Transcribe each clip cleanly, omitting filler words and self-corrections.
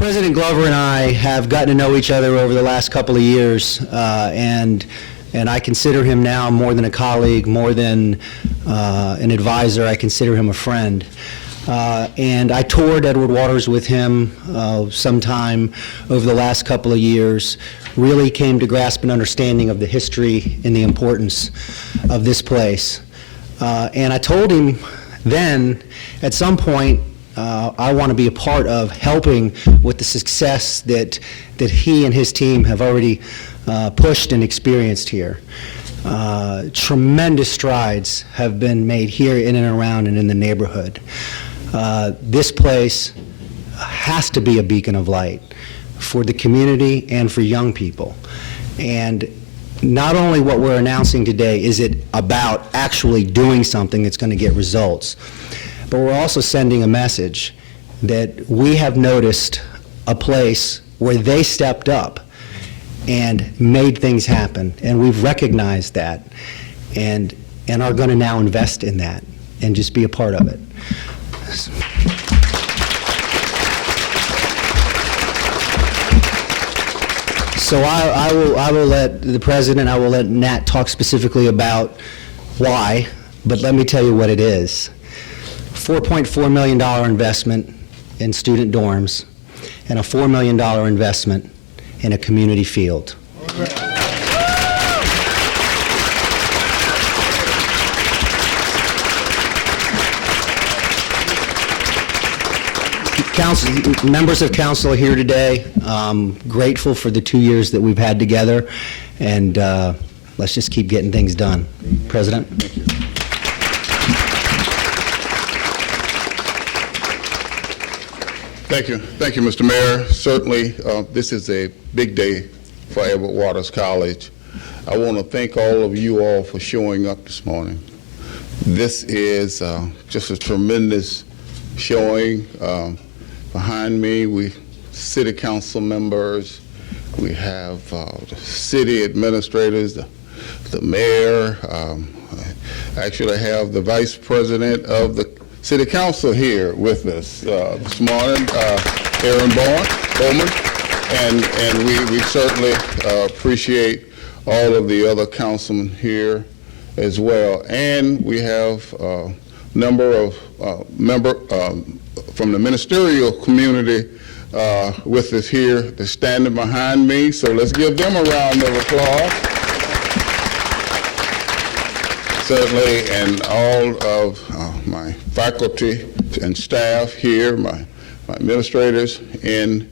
President Glover and I have gotten to know each other over the last couple of years, and I consider him now more than a colleague, more than an advisor. I consider him a friend. And I toured Edward Waters with him sometime over the last couple of years, really came to grasp an understanding of the history and the importance of this place. And I told him then, at some point, I want to be a part of helping with the success that he and his team have already pushed and experienced here. Tremendous strides have been made here in and around and in the neighborhood. This place has to be a beacon of light for the community and for young people. And not only what we're announcing today is it about actually doing something that's going to get results, but we're also sending a message that we have noticed a place where they stepped up and made things happen, and we've recognized that and are going to now invest in that and just be a part of it. So I will let the president, I will let Nat talk specifically about why, but let me tell you what it is. $4.4 million investment in student dorms and a $4 million investment in a community field. Members of council are here today. Grateful for the 2 years that we've had together, and let's just keep getting things done. President. Thank you, Mr. Mayor. Certainly, this is a big day for Edward Waters College. I want to thank all of you all for showing up this morning. This is just a tremendous showing. Behind me, we city council members, we have the city administrators, the mayor. Actually, I have the vice president of the city council here with us this morning, Aaron Bowman, and we certainly appreciate all of the other councilmen here as well. And we have a number of from the ministerial community with us here. They're standing behind me, so let's give them a round of applause. Certainly, and all of my faculty and staff here, my administrators, and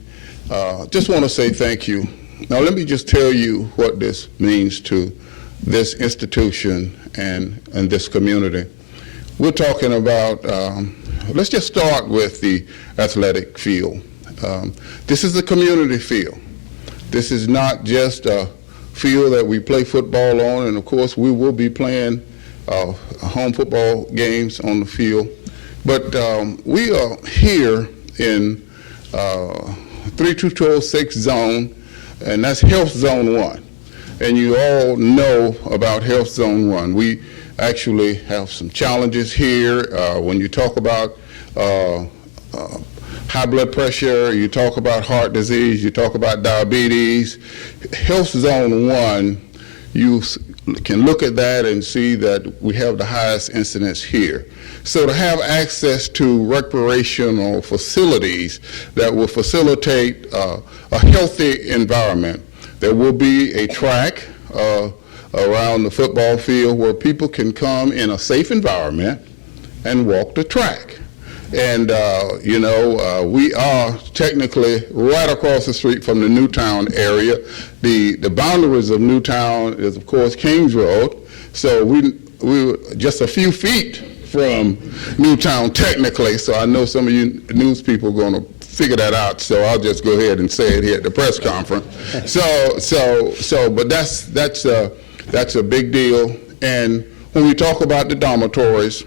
just want to say thank you. Now, let me just tell you what this means to this institution and this community. We're talking about, let's just start with the athletic field. This is a community field. This is not just a field that we play football on, and of course we will be playing home football games on the field. But we are here in 3206 zone, and that's Health Zone 1. And you all know about Health Zone 1. We actually have some challenges here. When you talk about high blood pressure, you talk about heart disease, you talk about diabetes. Health Zone 1, you can look at that and see that we have the highest incidence here. So to have access to recreational facilities that will facilitate a healthy environment, there will be a track around the football field where people can come in a safe environment and walk the track. And we are technically right across the street from the Newtown area. The boundaries of Newtown is, of course, Kings Road. So we were just a few feet from Newtown technically. So I know some of you news people are going to figure that out. So I'll just go ahead and say it here at the press conference. But that's a big deal. And when we talk about the dormitories,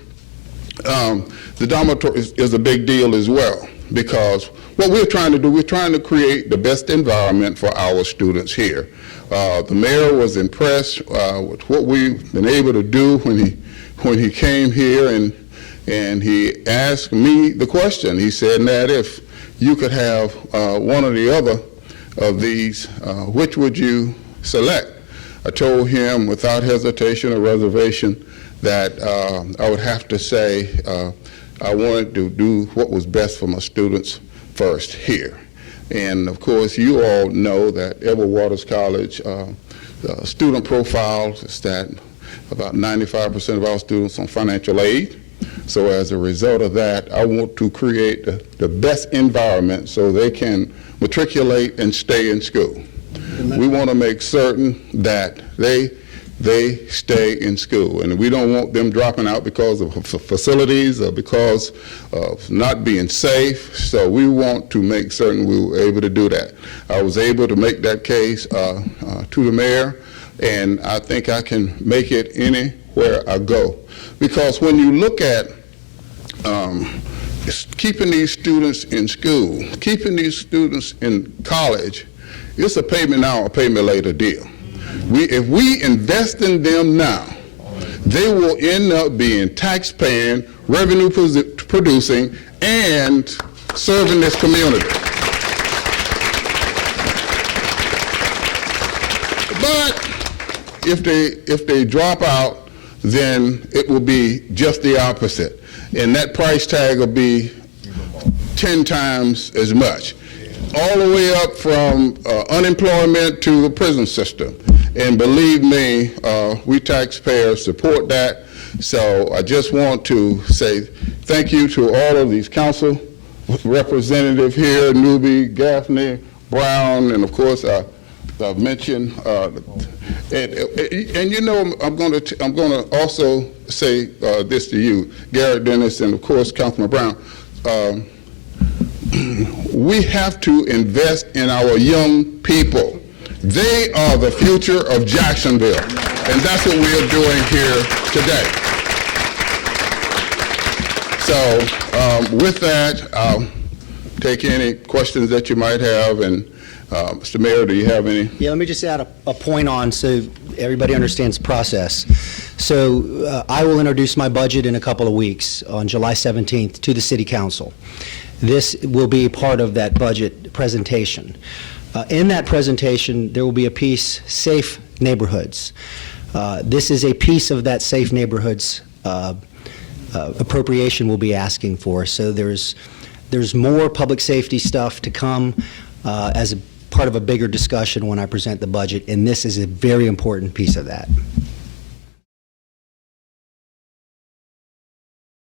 the dormitory is a big deal as well, because what we're trying to do, we're trying to create the best environment for our students here. The mayor was impressed with what we've been able to do when he came here, and And he asked me the question. He said, Nat, if you could have one or the other of these, which would you select? I told him without hesitation or reservation that I would have to say I wanted to do what was best for my students first here. And of course, you all know that Edward Waters College student profile is that about 95% of our students on financial aid. So as a result of that, I want to create the best environment so they can matriculate and stay in school. We want to make certain that they stay in school, and we don't want them dropping out because of facilities or because of not being safe. So we want to make certain we were able to do that. I was able to make that case to the mayor, and I think I can make it anywhere I go. Because when you look at keeping these students in school, keeping these students in college, it's a pay me now or pay me later deal. If we invest in them now, they will end up being tax-paying, revenue-producing, and serving this community. But if they drop out, then it will be just the opposite, and that price tag will be 10 times as much, all the way up from unemployment to the prison system. And believe me, we taxpayers support that. So I just want to say thank you to all of these council representatives here, Newby, Gaffney, Brown, and of course I've mentioned, and you know, I'm going to also say this to you, Garrett Dennis, and of course Councilman Brown. We have to invest in our young people. They are the future of Jacksonville, and that's what we are doing here today. So with that, I'll take any questions that you might have, and Mr. Mayor, do you have any? Yeah, let me just add a point on so everybody understands the process. So I will introduce my budget in a couple of weeks on July 17th to the City Council. This will be part of that budget presentation. In that presentation, there will be a piece, Safe Neighborhoods. This is a piece of that Safe Neighborhoods appropriation we'll be asking for. So there's more public safety stuff to come as a part of a bigger discussion when I present the budget, and this is a very important piece of that.